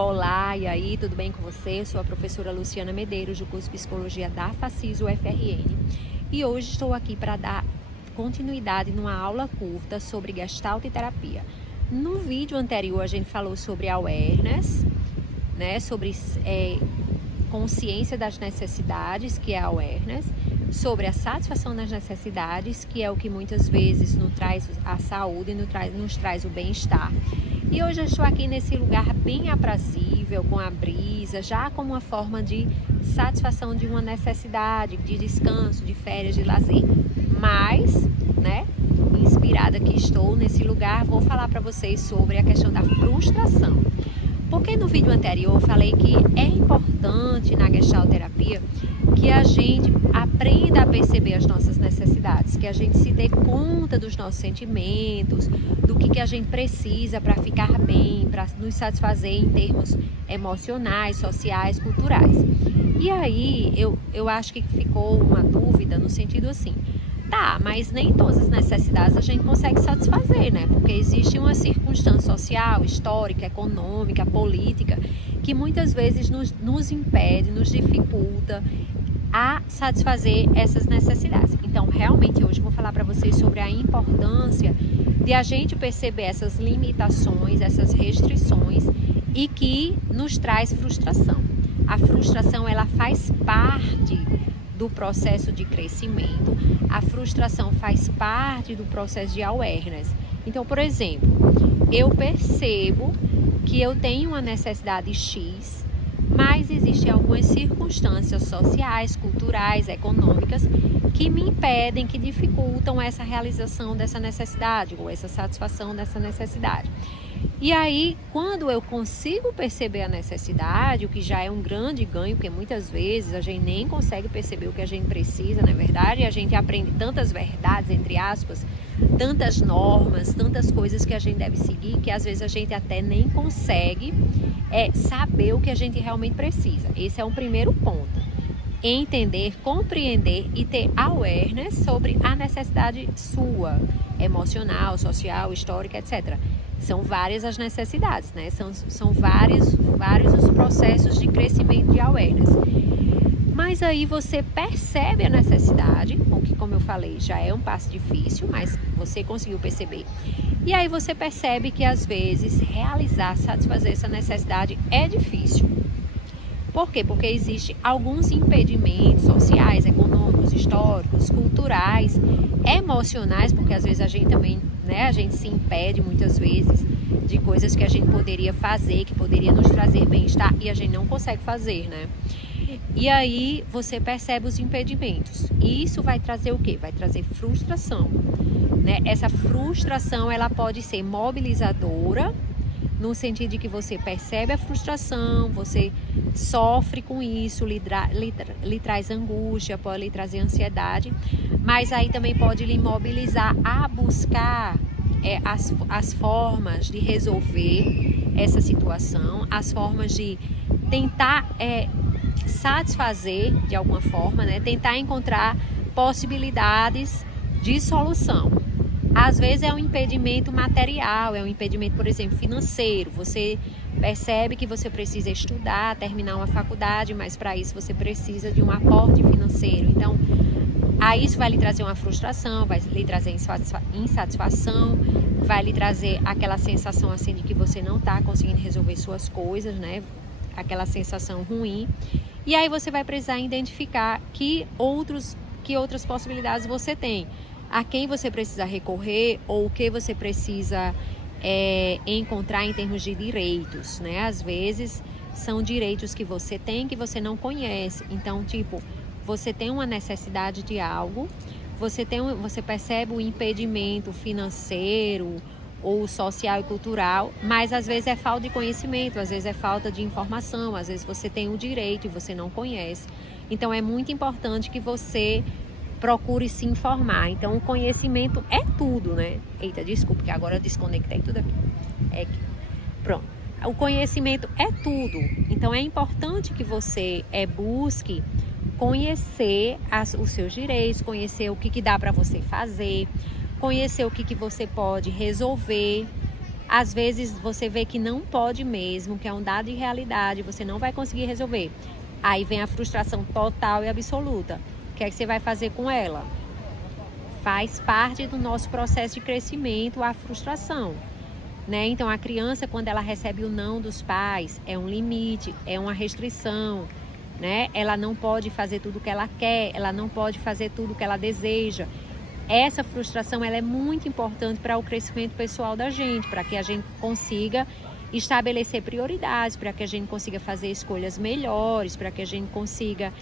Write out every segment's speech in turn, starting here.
Olá, e aí, tudo bem com você? Eu sou a professora Luciana Medeiros, do curso Psicologia da FACIS UFRN, e hoje estou aqui para dar continuidade numa aula curta sobre Gestalt e terapia. No vídeo anterior a gente falou sobre awareness, né, sobre consciência das necessidades, que é a awareness, sobre a satisfação das necessidades, que é o que muitas vezes nos traz a saúde e nos traz o bem-estar. E hoje eu estou aqui nesse lugar bem aprazível, com a brisa, já como uma forma de satisfação de uma necessidade, de descanso, de férias, de lazer. Mas, né, inspirada que estou nesse lugar, vou falar para vocês sobre a questão da frustração. Porque no vídeo anterior eu falei que é importante na Gestalt terapia que a gente aprenda a perceber as nossas necessidades, que a gente se dê conta dos nossos sentimentos, do que a gente precisa para ficar bem, para nos satisfazer em termos emocionais, sociais, culturais. E aí eu acho que ficou uma dúvida no sentido assim, tá, mas nem todas as necessidades a gente consegue satisfazer, né? Porque existe uma circunstância social, histórica, econômica, política, que muitas vezes nos impede, nos dificulta a satisfazer essas necessidades. Então, realmente, hoje eu vou falar para vocês sobre a importância de a gente perceber essas limitações, essas restrições e que nos traz frustração. A frustração, ela faz parte do processo de crescimento, a frustração faz parte do processo de awareness. Então, por exemplo, eu percebo que eu tenho uma necessidade X, mas existem algumas circunstâncias sociais, culturais, econômicas que me impedem, que dificultam essa realização dessa necessidade ou essa satisfação dessa necessidade. E aí, quando eu consigo perceber a necessidade, o que já é um grande ganho, porque muitas vezes a gente nem consegue perceber o que a gente precisa, na verdade, a gente aprende tantas verdades, entre aspas, tantas normas, tantas coisas que a gente deve seguir, que às vezes a gente até nem consegue saber o que a gente realmente precisa. Esse é um primeiro ponto. Entender, compreender e ter awareness sobre a necessidade sua, emocional, social, histórica, etc. São várias as necessidades, né? São vários os processos de crescimento de awareness. Mas aí você percebe a necessidade, o que, como eu falei, já é um passo difícil, mas você conseguiu perceber. E aí você percebe que às vezes realizar, satisfazer essa necessidade é difícil. Por quê? Porque existem alguns impedimentos sociais, econômicos, históricos, culturais, emocionais, porque às vezes a gente também, né, a gente se impede muitas vezes de coisas que a gente poderia fazer, que poderia nos trazer bem-estar e a gente não consegue fazer, né? E aí você percebe os impedimentos. E isso vai trazer o quê? Vai trazer frustração, né? Essa frustração, ela pode ser mobilizadora, no sentido de que você percebe a frustração, você sofre com isso, lhe traz angústia, pode lhe trazer ansiedade, mas aí também pode lhe mobilizar a buscar as formas de resolver essa situação, as formas de tentar satisfazer de alguma forma, né? Tentar encontrar possibilidades de solução. Às vezes é um impedimento material, é um impedimento, por exemplo, financeiro. Você percebe que você precisa estudar, terminar uma faculdade, mas para isso você precisa de um aporte financeiro. Então, aí isso vai lhe trazer uma frustração, vai lhe trazer insatisfação, vai lhe trazer aquela sensação assim de que você não está conseguindo resolver suas coisas, né? Aquela sensação ruim. E aí você vai precisar identificar que outras possibilidades você tem. A quem você precisa recorrer ou o que você precisa encontrar em termos de direitos, né? Às vezes são direitos que você tem que você não conhece. Então, tipo, você tem uma necessidade de algo, você percebe o impedimento financeiro ou social e cultural, mas às vezes é falta de conhecimento, às vezes é falta de informação, às vezes você tem o direito e você não conhece. Então, é muito importante que você procure se informar. Então, o conhecimento é tudo, né? Eita, desculpa, que agora eu desconectei tudo aqui. Pronto. O conhecimento é tudo. Então, é importante que você busque conhecer os seus direitos, conhecer o que dá para você fazer, conhecer o que você pode resolver às vezes você vê que não pode mesmo, que é um dado de realidade, você não vai conseguir resolver. Aí vem a frustração total e absoluta. O que é que você vai fazer com ela? Faz parte do nosso processo de crescimento a frustração, né? Então a criança, quando ela recebe o não dos pais, é um limite, é uma restrição, né? Ela não pode fazer tudo o que ela quer, ela não pode fazer tudo o que ela deseja. Essa frustração, ela é muito importante para o crescimento pessoal da gente, para que a gente consiga estabelecer prioridades, para que a gente consiga fazer escolhas melhores, para que a gente consiga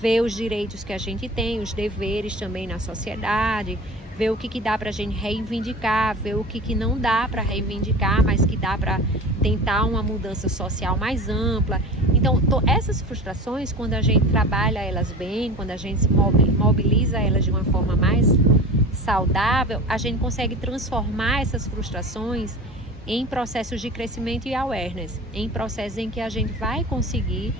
ver os direitos que a gente tem, os deveres também na sociedade, ver o que dá para a gente reivindicar, ver o que não dá para reivindicar, mas que dá para tentar uma mudança social mais ampla. Então, essas frustrações, quando a gente trabalha elas bem, quando a gente mobiliza elas de uma forma mais saudável, a gente consegue transformar essas frustrações em processos de crescimento e awareness, em processos em que a gente vai conseguir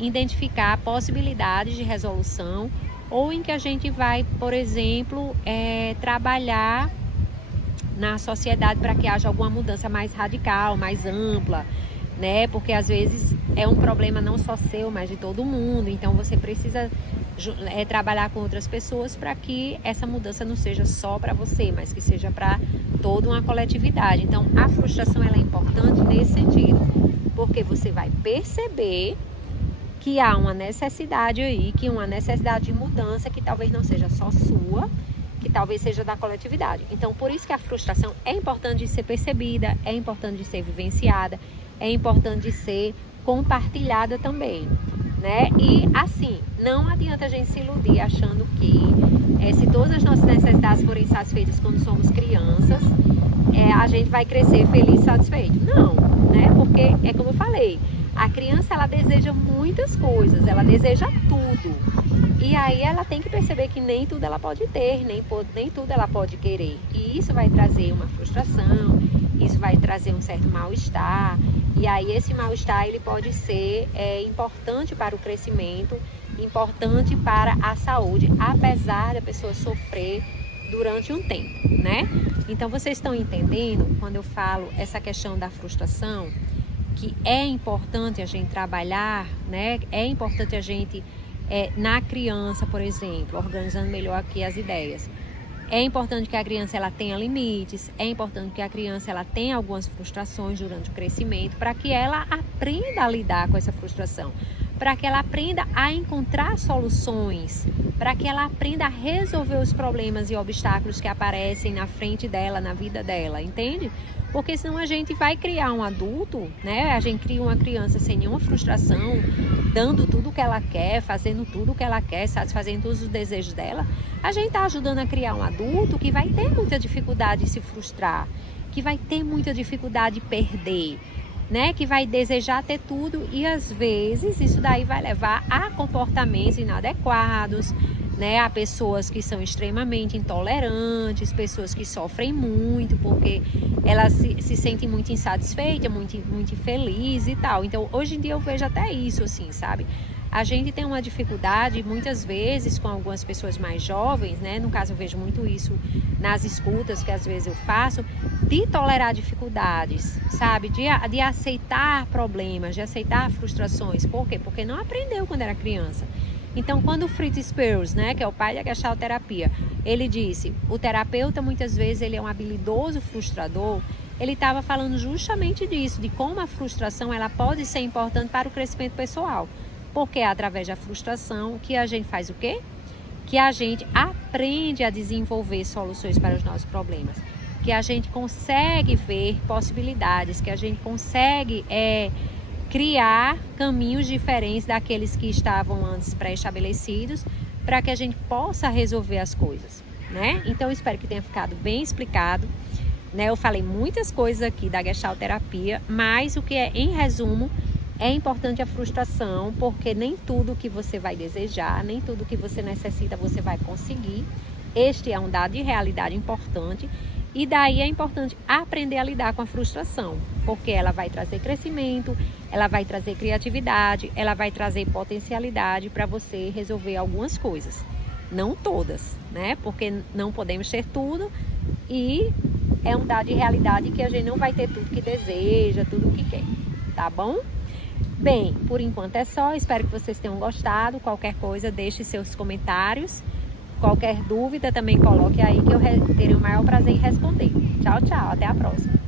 identificar possibilidades de resolução, ou em que a gente vai, por exemplo, trabalhar na sociedade para que haja alguma mudança mais radical, mais ampla, né? Porque às vezes é um problema não só seu, mas de todo mundo. Então você precisa trabalhar com outras pessoas para que essa mudança não seja só para você, mas que seja para toda uma coletividade. Então a frustração, ela é importante nesse sentido, porque você vai perceber que há uma necessidade aí, que uma necessidade de mudança que talvez não seja só sua, que talvez seja da coletividade. Então, por isso que a frustração é importante de ser percebida, é importante de ser vivenciada, é importante de ser compartilhada também, né? E assim, não adianta a gente se iludir achando que se todas as nossas necessidades forem satisfeitas quando somos crianças, a gente vai crescer feliz e satisfeito. Não, né? Porque é como eu falei, a criança, ela deseja muitas coisas, ela deseja tudo. E aí ela tem que perceber que nem tudo ela pode ter, nem tudo ela pode querer. E isso vai trazer uma frustração, isso vai trazer um certo mal-estar. E aí esse mal-estar, ele pode ser importante para o crescimento, importante para a saúde, apesar da pessoa sofrer durante um tempo, né? Então vocês estão entendendo quando eu falo essa questão da frustração, que é importante a gente trabalhar, né? É importante a gente, na criança, por exemplo, organizando melhor aqui as ideias. É importante que a criança, ela tenha limites, é importante que a criança, ela tenha algumas frustrações durante o crescimento, para que ela aprenda a lidar com essa frustração, para que ela aprenda a encontrar soluções, para que ela aprenda a resolver os problemas e obstáculos que aparecem na frente dela, na vida dela, entende? Porque senão a gente vai criar um adulto, né? A gente cria uma criança sem nenhuma frustração, dando tudo o que ela quer, fazendo tudo o que ela quer, satisfazendo todos os desejos dela. A gente está ajudando a criar um adulto que vai ter muita dificuldade de se frustrar, que vai ter muita dificuldade de perder, né? Que vai desejar ter tudo, e às vezes isso daí vai levar a comportamentos inadequados, né? A pessoas que são extremamente intolerantes, pessoas que sofrem muito porque elas se sentem muito insatisfeitas, muito infeliz e tal. Então hoje em dia eu vejo até isso, assim, sabe? A gente tem uma dificuldade muitas vezes com algumas pessoas mais jovens, né? No caso eu vejo muito isso nas escutas que às vezes eu faço, de tolerar dificuldades, sabe? De aceitar problemas, de aceitar frustrações. Por quê? Porque não aprendeu quando era criança. Então, quando o Fritz Perls, né, que é o pai da Gestalt terapia, ele disse, o terapeuta muitas vezes ele é um habilidoso frustrador, ele estava falando justamente disso, de como a frustração, ela pode ser importante para o crescimento pessoal. Porque é através da frustração que a gente faz o quê? Que a gente aprende a desenvolver soluções para os nossos problemas, que a gente consegue ver possibilidades, que a gente consegue criar caminhos diferentes daqueles que estavam antes pré-estabelecidos, para que a gente possa resolver as coisas, né? Então, eu espero que tenha ficado bem explicado, né? Eu falei muitas coisas aqui da Gestalt terapia, mas o que é, em resumo, é importante a frustração, porque nem tudo que você vai desejar, nem tudo que você necessita você vai conseguir. Este é um dado de realidade importante. E daí é importante aprender a lidar com a frustração, porque ela vai trazer crescimento, ela vai trazer criatividade, ela vai trazer potencialidade para você resolver algumas coisas. Não todas, né? Porque não podemos ter tudo e é um dado de realidade que a gente não vai ter tudo que deseja, tudo que quer, tá bom? Bem, por enquanto é só, espero que vocês tenham gostado. Qualquer coisa, deixe seus comentários. Qualquer dúvida também coloque aí que eu terei o maior prazer em responder. Tchau, tchau, até a próxima.